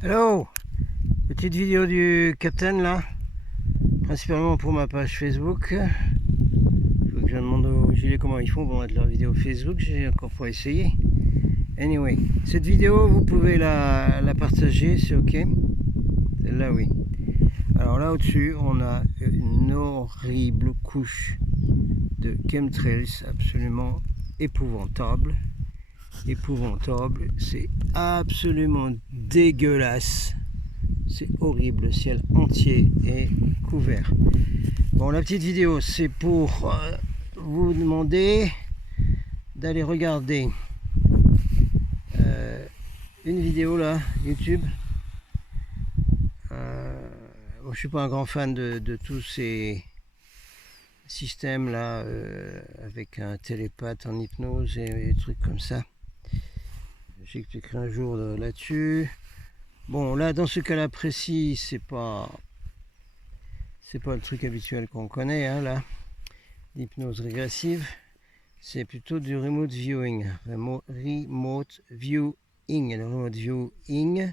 Hello! Petite vidéo du Captain là, principalement pour ma page Facebook. Il faut que je demande aux gilets comment ils font pour mettre leur vidéo Facebook, j'ai encore pas essayé. Anyway, cette vidéo vous pouvez la partager, c'est ok? Celle-là oui. Alors là au-dessus on a une horrible couche de chemtrails absolument épouvantable. Épouvantable, c'est absolument dégueulasse. C'est horrible, le ciel entier est couvert. Bon, la petite vidéo, c'est pour vous demander d'aller regarder une vidéo là, YouTube. Bon, je suis pas un grand fan de tous ces systèmes là, avec un télépathe en hypnose et des trucs comme ça. J'expliquerai un jour là-dessus. Bon, là, dans ce cas-là précis, c'est pas le truc habituel qu'on connaît, hein, là, l'hypnose régressive. C'est plutôt du remote viewing. Remote viewing. Le remote viewing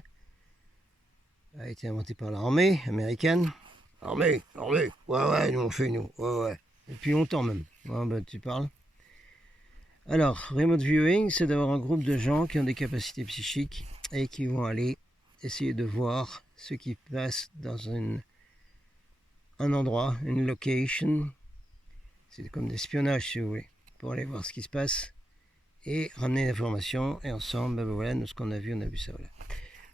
a été inventé par l'armée américaine. Armée, ouais, nous on fait, nous, ouais. Depuis longtemps même. Ouais, bah, tu parles. Alors, remote viewing, c'est d'avoir un groupe de gens qui ont des capacités psychiques et qui vont aller essayer de voir ce qui passe dans un endroit, une location. C'est comme l'espionnage, si vous voulez, pour aller voir ce qui se passe et ramener l'information. Et ensemble, ben voilà, nous, ce qu'on a vu ça. Voilà.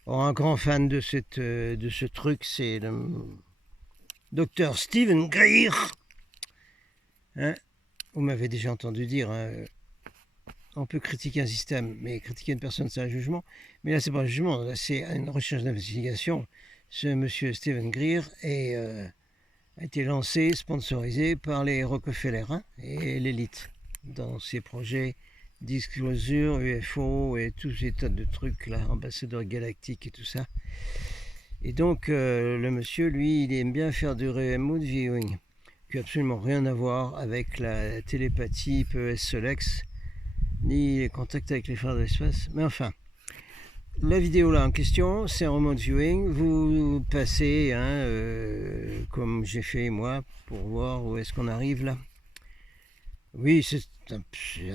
Alors, un grand fan de ce truc, c'est le docteur Stephen Greer. Hein, vous m'avez déjà entendu dire, hein, on peut critiquer un système, mais critiquer une personne, c'est un jugement. Mais là, c'est pas un jugement, là, c'est une recherche d'investigation. Ce monsieur Stephen Greer a été lancé, sponsorisé par les Rockefeller, hein, et l'élite dans ces projets disclosure, UFO et tous ces tas de trucs là, ambassadeur galactique et tout ça. Et donc le monsieur, lui, il aime bien faire du remote viewing, qui n'a absolument rien à voir avec la télépathie PES Solex, ni les contacts avec les frères de l'espace. Mais enfin, la vidéo là en question, c'est un remote viewing. Vous passez, hein, comme j'ai fait moi, pour voir où est-ce qu'on arrive là. Oui,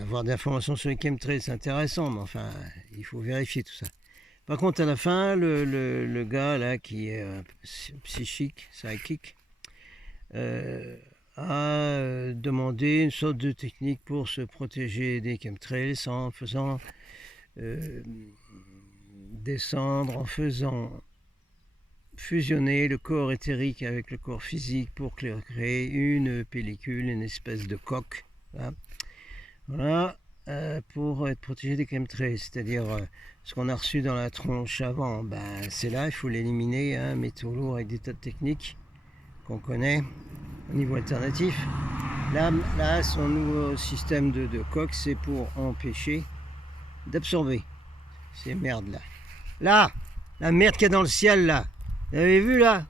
avoir des informations sur les chemtrails, c'est intéressant, mais enfin, il faut vérifier tout ça. Par contre, à la fin, le gars là qui est psychique, a demandé une sorte de technique pour se protéger des chemtrails en faisant descendre, en faisant fusionner le corps éthérique avec le corps physique pour créer une pellicule, une espèce de coque. Là. Voilà, pour être protégé des chemtrails, c'est-à-dire ce qu'on a reçu dans la tronche avant, ben, c'est là, il faut l'éliminer, hein, métaux lourds avec des tas de techniques qu'on connaît au niveau alternatif. Là son nouveau système de coque, c'est pour empêcher d'absorber ces merdes là. Là, la merde qu'il y a dans le ciel là, vous avez vu là?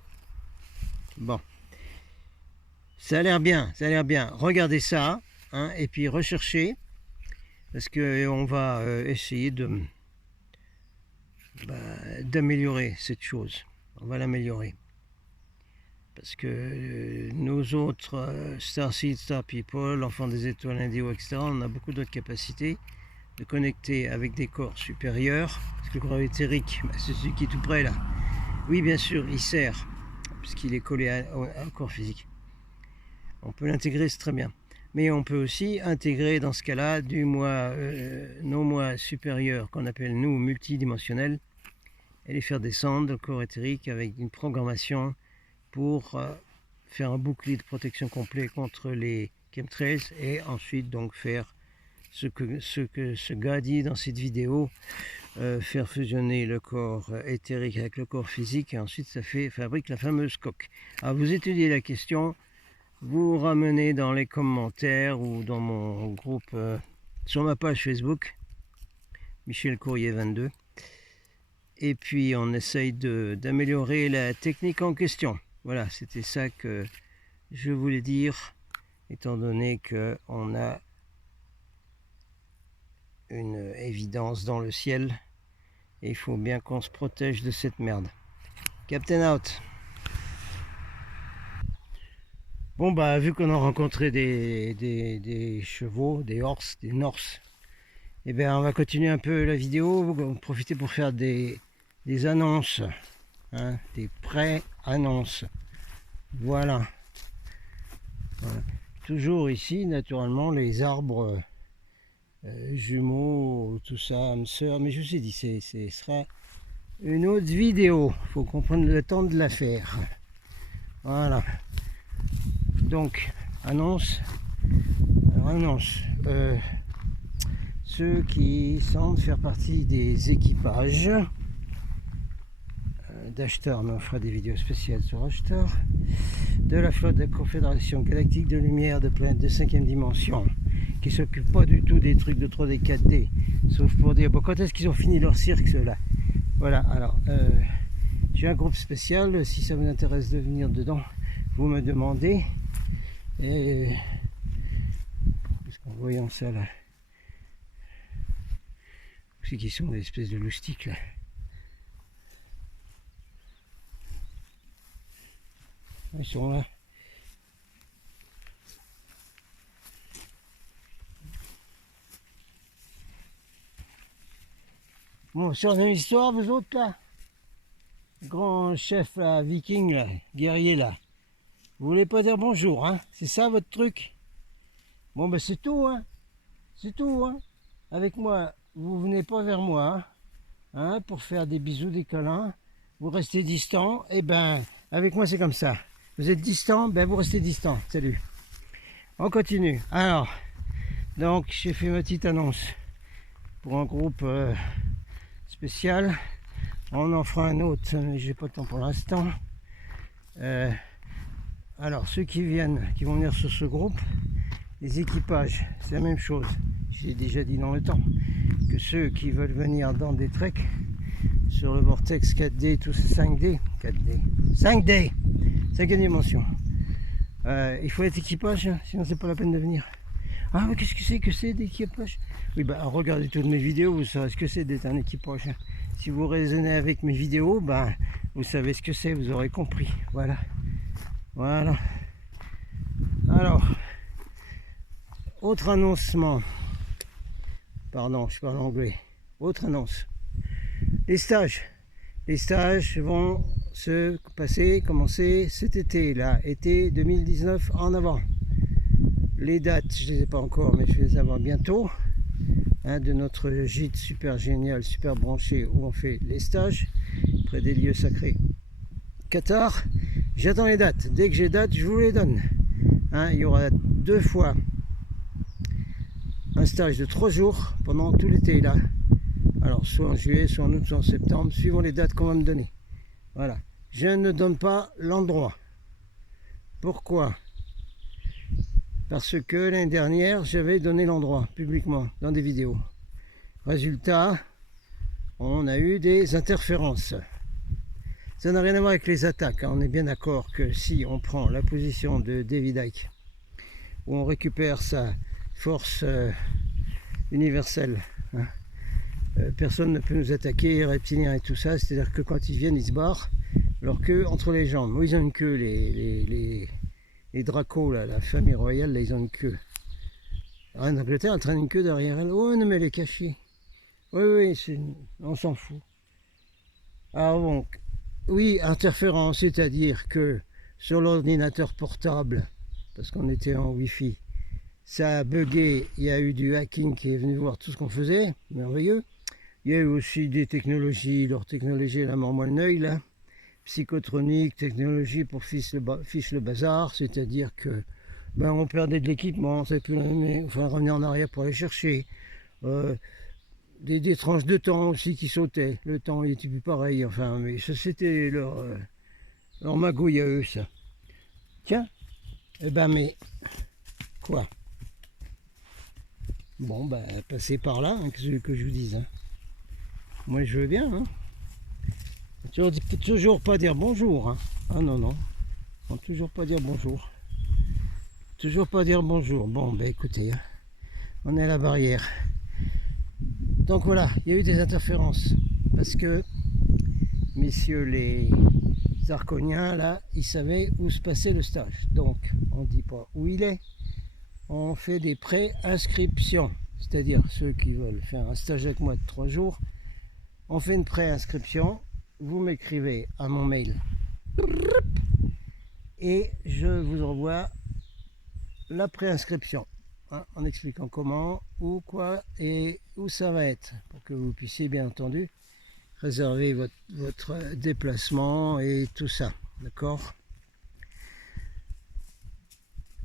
Bon, ça a l'air bien, regardez ça, hein, et puis recherchez. Parce qu'on va essayer d'améliorer cette chose. On va l'améliorer. Parce que nos autres Starseed, Star People, l'enfant des étoiles Indio, etc., on a beaucoup d'autres capacités de connecter avec des corps supérieurs. Parce que le corps éthérique, c'est celui qui est tout près là. Oui, bien sûr, il sert, puisqu'il est collé au corps physique. On peut l'intégrer, c'est très bien. Mais on peut aussi intégrer dans ce cas-là nos moi supérieurs qu'on appelle nous multidimensionnels et les faire descendre le corps éthérique avec une programmation pour faire un bouclier de protection complet contre les chemtrails et ensuite donc faire ce que ce gars dit dans cette vidéo, faire fusionner le corps éthérique avec le corps physique et ensuite ça fabrique la fameuse coque. Alors vous étudiez la question. Vous ramenez dans les commentaires ou dans mon groupe sur ma page Facebook, Michel Courrier 22. Et puis on essaye d'améliorer la technique en question. Voilà, c'était ça que je voulais dire, étant donné qu'on a une évidence dans le ciel Et il faut bien qu'on se protège de cette merde. Captain out. Bon bah vu qu'on a rencontré des chevaux, des horses, des norses, et bien on va continuer un peu la vidéo, profiter pour faire des annonces, hein, des pré-annonces. Voilà. Voilà. Toujours ici, naturellement, les arbres jumeaux, tout ça, âme sœur, mais je vous ai dit, ce sera une autre vidéo. Il faut qu'on prenne le temps de la faire. Voilà. Donc, annonce. Alors, annonce. Ceux qui semblent faire partie des équipages d'acheteurs, mais on fera des vidéos spéciales sur acheteurs, de la flotte de la Confédération Galactique de Lumière de planète de 5e dimension, qui s'occupe pas du tout des trucs de 3D, 4D, sauf pour dire, bon, quand est-ce qu'ils ont fini leur cirque, ceux-là? Voilà, alors, j'ai un groupe spécial, si ça vous intéresse de venir dedans, vous me demandez, et, parce qu'en voyant ça là, c'est qui sont des espèces de loustiques là. Ils sont là. Bon, sur la même histoire, vous autres là, grand chef là, viking là, guerrier là, vous voulez pas dire bonjour, hein? C'est ça votre truc? Bon ben c'est tout, hein? C'est tout, hein? Avec moi, vous venez pas vers moi, hein, pour faire des bisous, des câlins. Vous restez distant, et ben avec moi c'est comme ça. Vous êtes distant, ben vous restez distant. Salut. On continue. Alors, donc j'ai fait ma petite annonce pour un groupe spécial. On en fera un autre, mais j'ai pas le temps pour l'instant. Alors ceux qui vont venir sur ce groupe, les équipages, c'est la même chose. J'ai déjà dit dans le temps que ceux qui veulent venir dans des treks sur le Vortex 4D, tout 5D, 4D, 5D, 5e dimension. Il faut être équipage, sinon c'est pas la peine de venir. Ah mais qu'est-ce que c'est d'équipage? Oui bah regardez toutes mes vidéos, vous saurez ce que c'est d'être un équipage. Si vous raisonnez avec mes vidéos, ben vous savez ce que c'est, vous aurez compris. Voilà. Voilà. Alors, autre annoncement. Pardon, je parle anglais. Autre annonce. Les stages. Les stages vont se commencer cet été, là, été 2019 en avant. Les dates, je ne les ai pas encore, mais je vais les avoir bientôt. Hein, de notre gîte super génial, super branché, où on fait les stages, près des lieux sacrés Qatar. J'attends les dates. Dès que j'ai dates, je vous les donne. Hein, il y aura 2 fois un stage de 3 jours pendant tout l'été là. Alors soit en juillet, soit en août, soit en septembre, suivant les dates qu'on va me donner. Voilà. Je ne donne pas l'endroit. Pourquoi? Parce que l'année dernière, j'avais donné l'endroit publiquement dans des vidéos. Résultat, on a eu des interférences. Ça n'a rien à voir avec les attaques. Hein. On est bien d'accord que si on prend la position de David Icke, où on récupère sa force universelle, hein, personne ne peut nous attaquer, reptiliens et tout ça. C'est-à-dire que quand ils viennent, ils se barrent leur queue entre les jambes. Ils ont une queue, les dracos, là, la famille royale, là, ils ont une queue. Alors, en Angleterre, elle traîne une queue derrière elle. Oh non, mais elle est cachée. Oui, on s'en fout. Alors donc, oui, interférence, c'est-à-dire que sur l'ordinateur portable, parce qu'on était en Wi-Fi, ça a bugué, il y a eu du hacking qui est venu voir tout ce qu'on faisait, merveilleux. Il y a eu aussi des technologies, leur technologie, la mort le œil, là, psychotronique, technologie pour fiche le bazar, c'est-à-dire que ben, on perdait de l'équipement, on savait plus il fallait revenir en arrière pour aller chercher. Des tranches de temps aussi qui sautaient, le temps il était plus pareil, enfin, mais ça c'était leur magouille à eux, ça. Tiens, eh ben mais, quoi? Bon, ben, passez par là, hein, que je vous dise. Hein. Moi je veux bien, hein. Toujours pas dire bonjour, hein. Ah non, faut toujours pas dire bonjour. Toujours pas dire bonjour. Bon, ben écoutez, on est à la barrière. Donc voilà, il y a eu des interférences. parce que messieurs les Arconiens, là, ils savaient où se passait le stage. Donc, on ne dit pas où il est, on fait des pré-inscriptions. C'est-à-dire ceux qui veulent faire un stage avec moi de 3 jours, on fait une pré-inscription, vous m'écrivez à mon mail et je vous envoie la préinscription, hein, en expliquant comment, où, quoi et où ça va être, pour que vous puissiez bien entendu réserver votre déplacement et tout ça, d'accord?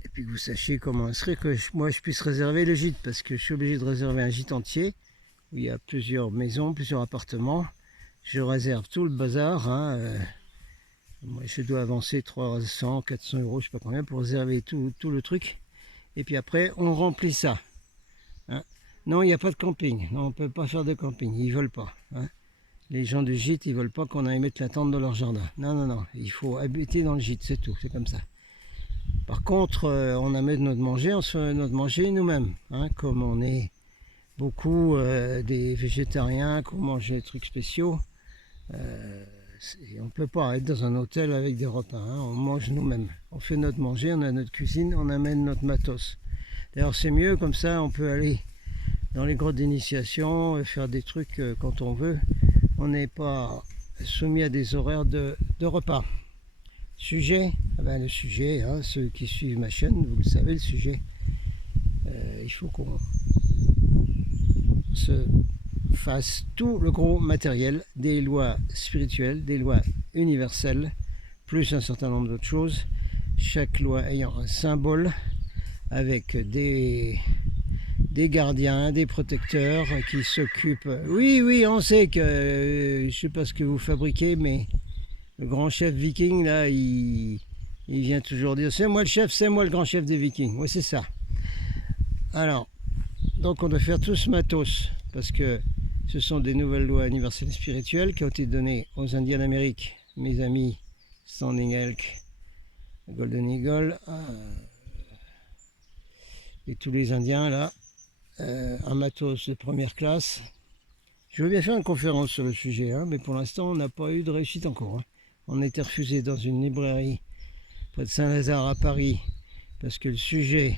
Et puis que vous sachiez comment inscrire, que moi je puisse réserver le gîte, parce que je suis obligé de réserver un gîte entier, où il y a plusieurs maisons, plusieurs appartements. Je réserve tout le bazar, hein, moi je dois avancer 300, 400 euros, je sais pas combien, pour réserver tout le truc. Et puis après, on remplit ça. Hein. Non, il n'y a pas de camping. Non, on ne peut pas faire de camping. Ils ne veulent pas. Hein. Les gens du gîte, ils ne veulent pas qu'on aille mettre la tente dans leur jardin. Non, non, non. Il faut habiter dans le gîte, c'est tout. C'est comme ça. Par contre, on amène notre manger, on se fait notre manger nous-mêmes. Hein, comme on est beaucoup des végétariens, qu'on mange des trucs spéciaux. On ne peut pas être dans un hôtel avec des repas, hein. On mange nous-mêmes. On fait notre manger, on a notre cuisine, on amène notre matos. D'ailleurs c'est mieux, comme ça on peut aller dans les grottes d'initiation, faire des trucs quand on veut. On n'est pas soumis à des horaires de repas. Sujet, le sujet, hein, ceux qui suivent ma chaîne, vous le savez le sujet. Il faut qu'on se fasse tout le gros matériel, des lois spirituelles, des lois universelles, plus un certain nombre d'autres choses, chaque loi ayant un symbole, avec des gardiens, des protecteurs qui s'occupent. Oui, oui, on sait que, je sais pas ce que vous fabriquez, mais le grand chef viking, là, il vient toujours dire, c'est moi le chef, c'est moi le grand chef des vikings. Oui, c'est ça. Alors, donc on doit faire tout ce matos, parce que ce sont des nouvelles lois universelles spirituelles qui ont été données aux Indiens d'Amérique, mes amis Standing Elk, Golden Eagle, et tous les Indiens là, un matos de première classe. Je veux bien faire une conférence sur le sujet, hein, mais pour l'instant on n'a pas eu de réussite encore. Hein. On a été refusé dans une librairie près de Saint-Lazare à Paris, parce que le sujet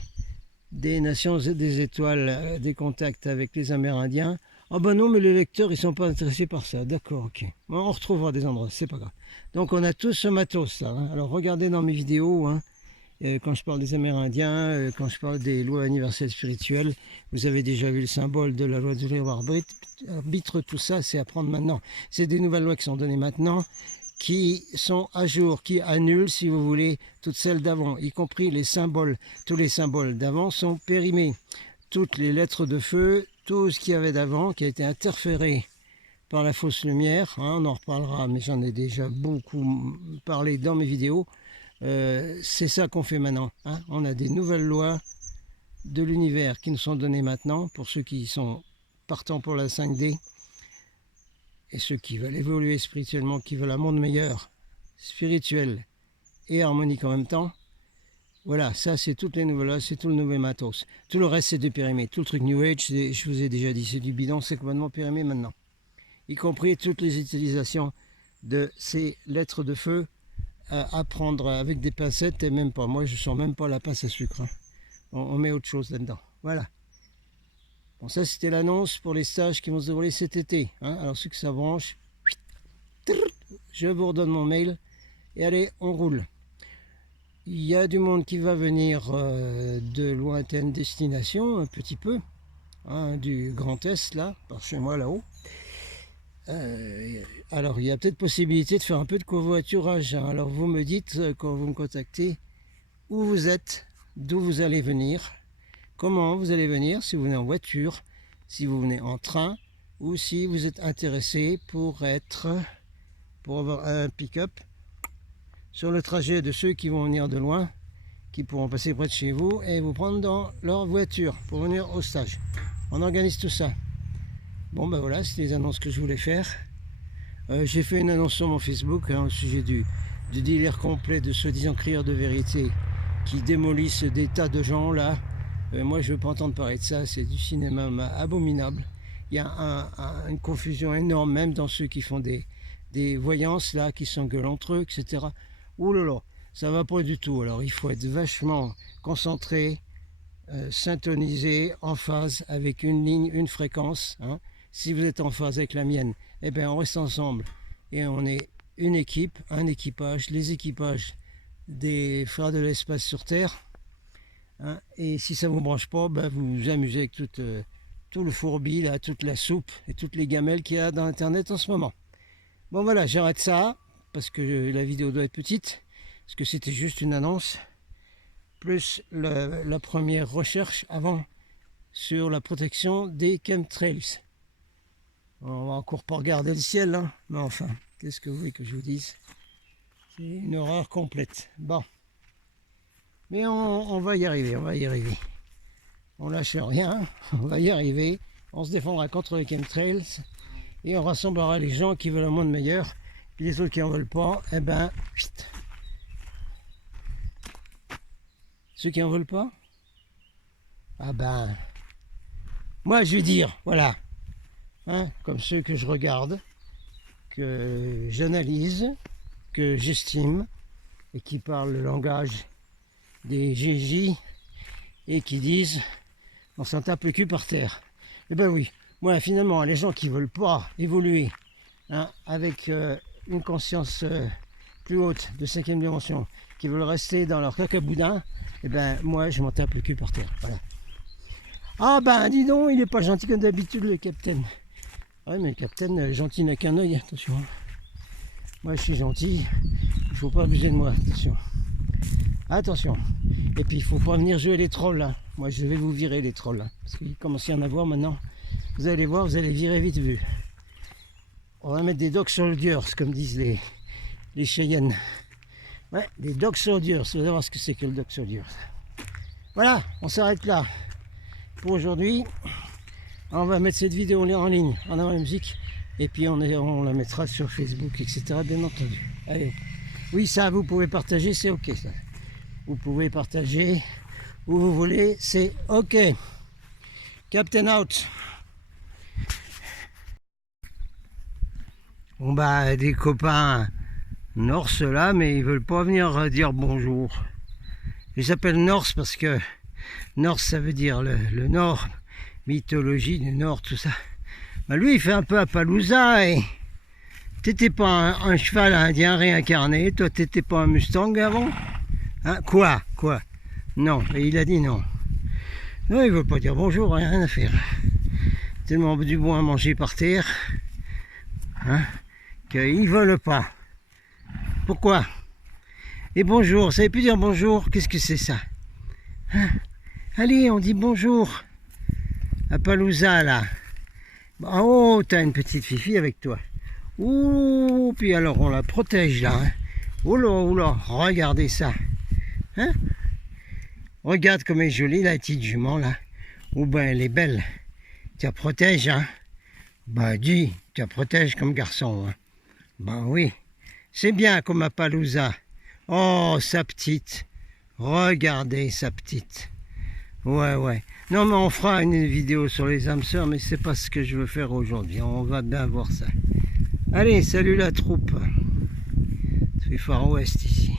des nations et des étoiles, des contacts avec les Amérindiens, ah ben non, mais les lecteurs, ils sont pas intéressés par ça. D'accord, ok. Bon, on retrouvera des endroits, c'est pas grave. Donc on a tous ce matos là. Hein. Alors regardez dans mes vidéos, hein, quand je parle des Amérindiens, quand je parle des lois universelles spirituelles, vous avez déjà vu le symbole de la loi du libre arbitre, tout ça, c'est à prendre maintenant. C'est des nouvelles lois qui sont données maintenant, qui sont à jour, qui annulent, si vous voulez, toutes celles d'avant, y compris les symboles. Tous les symboles d'avant sont périmés. Toutes les lettres de feu, tout ce qu'il y avait d'avant, qui a été interféré par la fausse lumière, hein, on en reparlera, mais j'en ai déjà beaucoup parlé dans mes vidéos, c'est ça qu'on fait maintenant. Hein. On a des nouvelles lois de l'univers qui nous sont données maintenant, pour ceux qui sont partants pour la 5D, et ceux qui veulent évoluer spirituellement, qui veulent un monde meilleur, spirituel et harmonique en même temps. Voilà, ça c'est toutes les nouvelles lois, c'est tout le nouvel matos. Tout le reste c'est du périmé. Tout le truc New Age, je vous ai déjà dit, c'est du bidon, c'est complètement périmé maintenant. Y compris toutes les utilisations de ces lettres de feu à prendre avec des pincettes, et même pas. Moi je sens même pas la pince à sucre. Hein. On met autre chose là-dedans. Voilà. Bon, ça c'était l'annonce pour les stages qui vont se dérouler cet été. Hein. Alors ceux que ça branche, je vous redonne mon mail et allez, on roule. Il y a du monde qui va venir de lointaines destinations, un petit peu, hein, du Grand Est, là, par chez moi, là-haut. Alors, il y a peut-être possibilité de faire un peu de covoiturage. Hein. Alors, vous me dites, quand vous me contactez, où vous êtes, d'où vous allez venir, comment vous allez venir, si vous venez en voiture, si vous venez en train, ou si vous êtes intéressé pour avoir un pick-up, sur le trajet de ceux qui vont venir de loin, qui pourront passer près de chez vous et vous prendre dans leur voiture pour venir au stage. On organise tout ça. Bon ben voilà, c'est les annonces que je voulais faire. J'ai fait une annonce sur mon Facebook, hein, au sujet du délire complet de soi-disant crieurs de vérité qui démolissent des tas de gens là. Moi je veux pas entendre parler de ça, c'est du cinéma abominable. il y a une confusion énorme, même dans ceux qui font des voyances, là, qui s'engueulent entre eux, etc. Ouh là là, ça va pas du tout. Alors il faut être vachement concentré, syntonisé, en phase avec une ligne, une fréquence. Hein. Si vous êtes en phase avec la mienne, eh bien on reste ensemble et on est une équipe, un équipage, les équipages des frères de l'espace sur Terre. Hein. Et si ça ne vous branche pas, ben vous vous amusez avec tout le fourbi, là, toute la soupe et toutes les gamelles qu'il y a dans Internet en ce moment. Bon voilà, j'arrête ça parce que la vidéo doit être petite, parce que c'était juste une annonce, plus la première recherche avant sur la protection des chemtrails. On va encore pas regarder le ciel, hein, mais enfin, qu'est-ce que vous voulez que je vous dise? C'est une horreur complète. Bon. Mais on va y arriver, on va y arriver. On lâche rien, on va y arriver. On se défendra contre les chemtrails et on rassemblera les gens qui veulent un monde meilleur. Puis les autres qui n'en veulent pas, eh ben, chut. Ceux qui n'en veulent pas, ah ben, moi je vais dire, voilà. Hein, comme ceux que je regarde, que j'analyse, que j'estime, et qui parlent le langage des GJ, et qui disent on s'en tape le cul par terre. Eh ben oui, moi finalement, les gens qui ne veulent pas évoluer, hein, avec une conscience plus haute de 5e dimension, qui veulent rester dans leur cacaboudin, eh ben moi je m'en tape le cul par terre. Voilà. Ah ben dis donc, il n'est pas gentil comme d'habitude le capitaine. Ouais, mais le capitaine, gentil n'a qu'un œil, attention. Moi, je suis gentil, il ne faut pas abuser de moi, attention. Attention. Et puis, il ne faut pas venir jouer les trolls, là. Moi, je vais vous virer, les trolls, là. Parce qu'il commence à y en avoir maintenant. Vous allez voir, vous allez virer vite vu. On va mettre des dog soldiers, comme disent les Cheyennes. Ouais, des dog soldiers. Vous allez voir ce que c'est que le dog soldier. Voilà, on s'arrête là pour aujourd'hui. On va mettre cette vidéo en ligne en avant la musique et puis on la mettra sur Facebook, etc. Bien entendu. Allez, oui, ça vous pouvez partager, c'est ok ça. Vous pouvez partager où vous voulez, c'est ok. Captain out. Bon bah des copains Norse là, mais ils veulent pas venir dire bonjour. Ils s'appellent Norse parce que Norse ça veut dire le nord. Mythologie du Nord, tout ça. Bah lui, il fait un peu Appaloosa et t'étais pas un cheval indien réincarné, toi t'étais pas un Mustang avant? Hein? Quoi? Non, et il a dit non. Non, il veut pas dire bonjour, rien à faire. Tellement du bon à manger par terre, hein, qu'ils veulent pas. Pourquoi? Et bonjour, ça veut plus dire bonjour, qu'est-ce que c'est ça? Hein? Allez, on dit bonjour. Appaloosa là. Oh, t'as une petite fifi avec toi. Ouh, puis alors on la protège là. Hein. Oula, regardez ça. Hein? Regarde comme elle est jolie la petite jument là. Oh ben elle est belle. Tu la protèges, hein? Bah dis, tu la protèges comme garçon. Hein. Bah oui. C'est bien comme Appaloosa. Oh, sa petite. Regardez sa petite. Ouais. Non, mais on fera une vidéo sur les âmes sœurs, mais c'est pas ce que je veux faire aujourd'hui. On va bien voir ça. Allez, salut la troupe. Ça fait Far West ici.